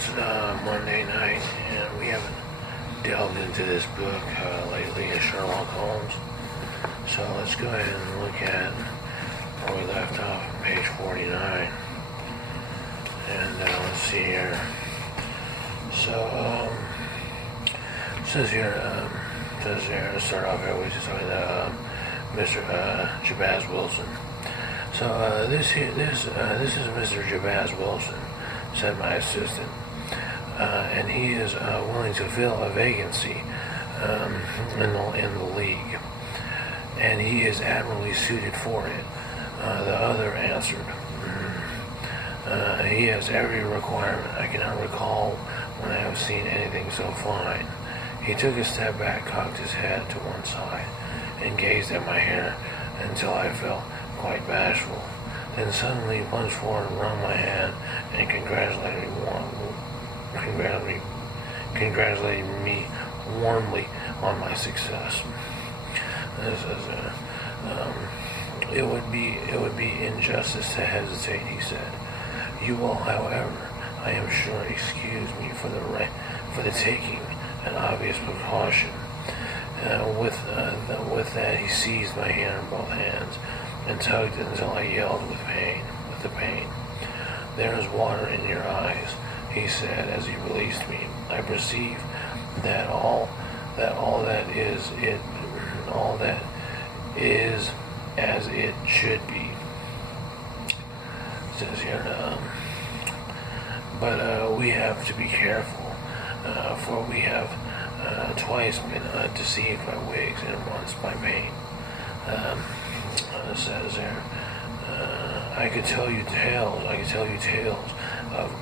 it's Monday night, and we haven't delved into this book lately, Sherlock Holmes. So let's go ahead and look at where we left off on page 49. And let's see here. So, it says here, to start off here, we're just talking to Mr. Jabaz Wilson. So this is Mr. Jabaz Wilson, said my assistant, and he is willing to fill a vacancy in the league, and he is admirably suited for it. The other answered, he has every requirement. I cannot recall when I have seen anything so fine. He took a step back, cocked his head to one side, and gazed at my hair until I felt quite bashful. Then suddenly plunged forward and wrung my hand and congratulated me warmly on my success. This is it would be injustice to hesitate, he said. You will, however, I am sure, excuse me for the taking an obvious precaution. With that, he seized my hand in both hands and tugged it until I yelled with the pain. There is water in your eyes, he said as he released me. I perceive that all that is as it should be. It says here, but we have to be careful, for we have twice been deceived by wigs and once by pain. It says there, I could tell you tales of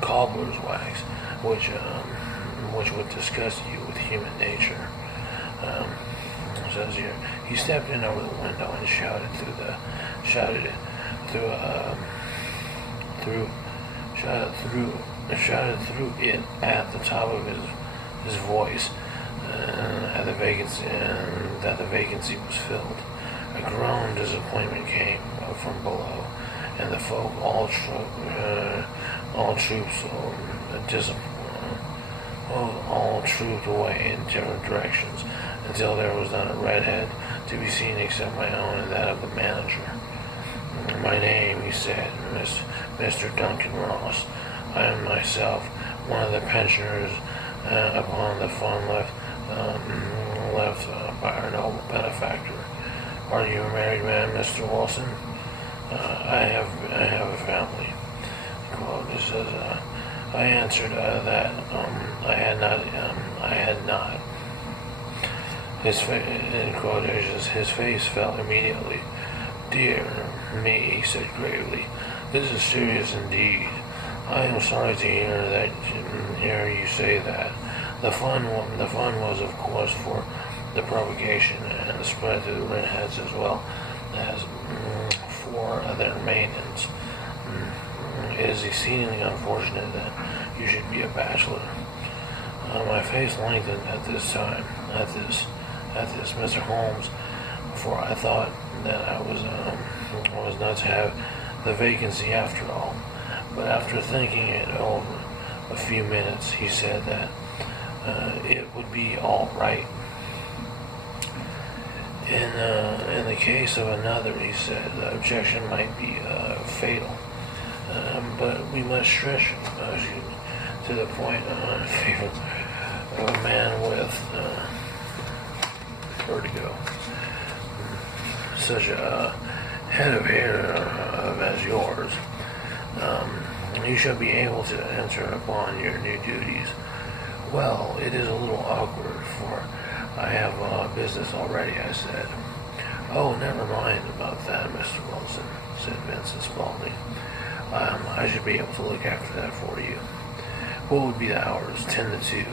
cobbler's wax, which would disgust you with human nature. It says here, he stepped in over the window and shouted through it at the top of his voice, that the vacancy was filled. A groan of disappointment came from below, and the folk all trooped away in different directions until there was not a redhead to be seen except my own and that of the manager. My name, he said, Mr. Duncan Ross. I am myself one of the pensioners upon the fund left by our noble benefactor. Are you a married man, Mr. Wilson? I have a family. Quote, it says, I answered that I had not. His face fell immediately. Dear me, he said gravely, this is serious indeed. I am sorry to hear you say that. The fun was, of course, for the propagation and spread to the redheads as well as for their maintenance. It is exceedingly unfortunate that you should be a bachelor. My face lengthened at this, Mr. Holmes, for I thought that I was not to have the vacancy after all. But after thinking it over a few minutes, he said that it would be all right. In the case of another, he said, the objection might be fatal. But we must stretch to the point of a man with vertigo. Such a head of hair as yours. You shall be able to enter upon your new duties. Well, it is a little awkward, for I have business already, I said. Oh, never mind about that, Mr. Wilson, said Vincent Spaulding. I should be able to look after that for you. What would be the hours? 10 to 2.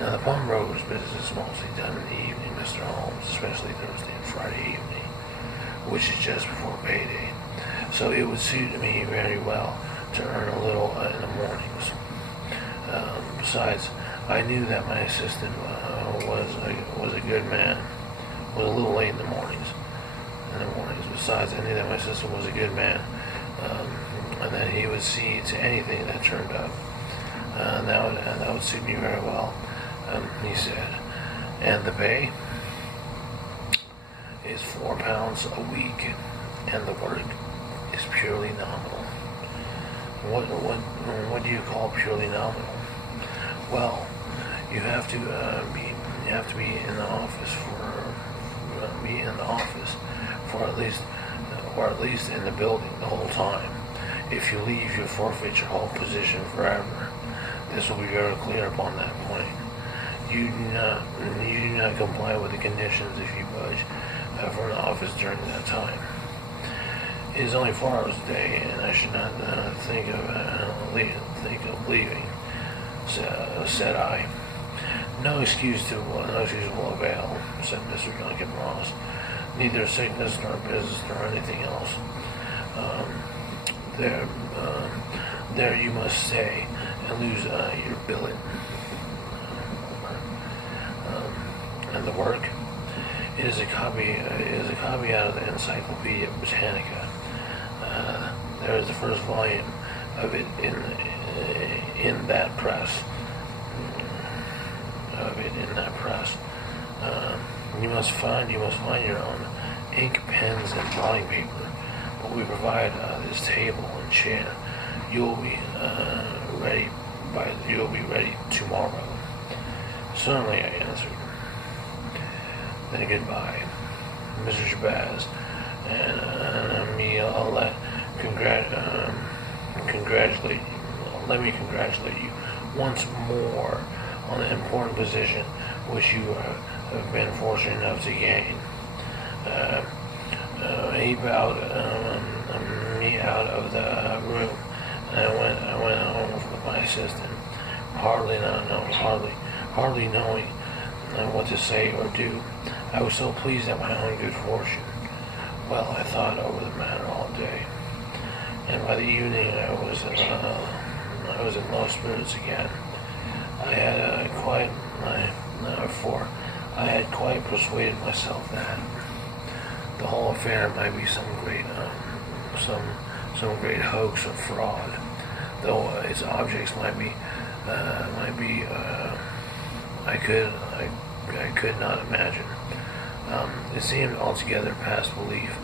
Now, the pawnbroker's business is mostly done in the evening, Mr. Holmes, especially Thursday and Friday evening, which is just before payday. So it would suit me very well to earn a little in the mornings. Besides, I knew that my assistant was a good man. Was a little late in the mornings. Besides, I knew that my assistant was a good man, and that he would see to anything that turned up. That would suit me very well, he said. And the pay is £4 a week, and the work is purely nominal. What do you call purely nominal? Well, you have to be in the office for at least in the building the whole time. If you leave, you forfeit your whole position forever. This will be very clear upon that point. You do not comply with the conditions if you budge for an office during that time. It is only 4 hours a day, and I should not think of leaving, said I. No excuse will avail, said Mr. Duncan Ross. Neither sickness nor business nor anything else. There you must stay and lose your billet. And the work. It is a copy out of the Encyclopedia Britannica. There is the first volume of it in that press. You must find your own ink, pens, and blotting paper. But we provide this table and chair. You'll be ready tomorrow. Certainly, I answered. Then goodbye, Mr. Shabazz, and let me congratulate you once more on the important position which you have been fortunate enough to gain. He bowed me out of the room, and I went home with my assistant, hardly knowing what to say or do. I was so pleased at my own good fortune. Well, I thought over the matter all day, and by the evening I was in low spirits again. I had quite persuaded myself that the whole affair might be some great hoax or fraud, though its objects I could not imagine. It seemed altogether past belief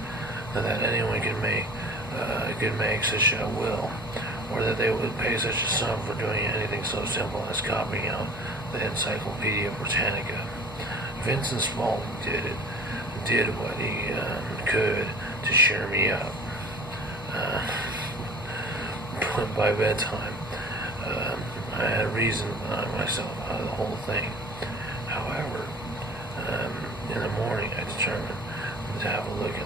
that anyone could make such a will, or that they would pay such a sum for doing anything so simple as copying out the Encyclopedia Britannica. Vincent Spaulding did what he could to cheer me up. But by bedtime, I had reasoned myself out of the whole thing. However, in the morning I determined to have a look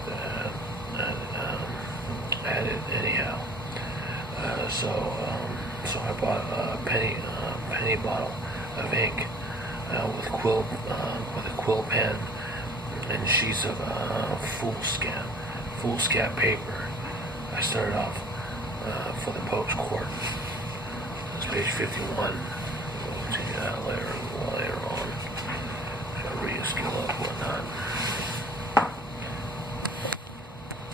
at it anyhow. So I bought a penny bottle of ink with a quill pen and sheets of foolscap paper. I started off for the Pope's Court. That's page 51. We'll take that later on. Read a skill up, whatnot.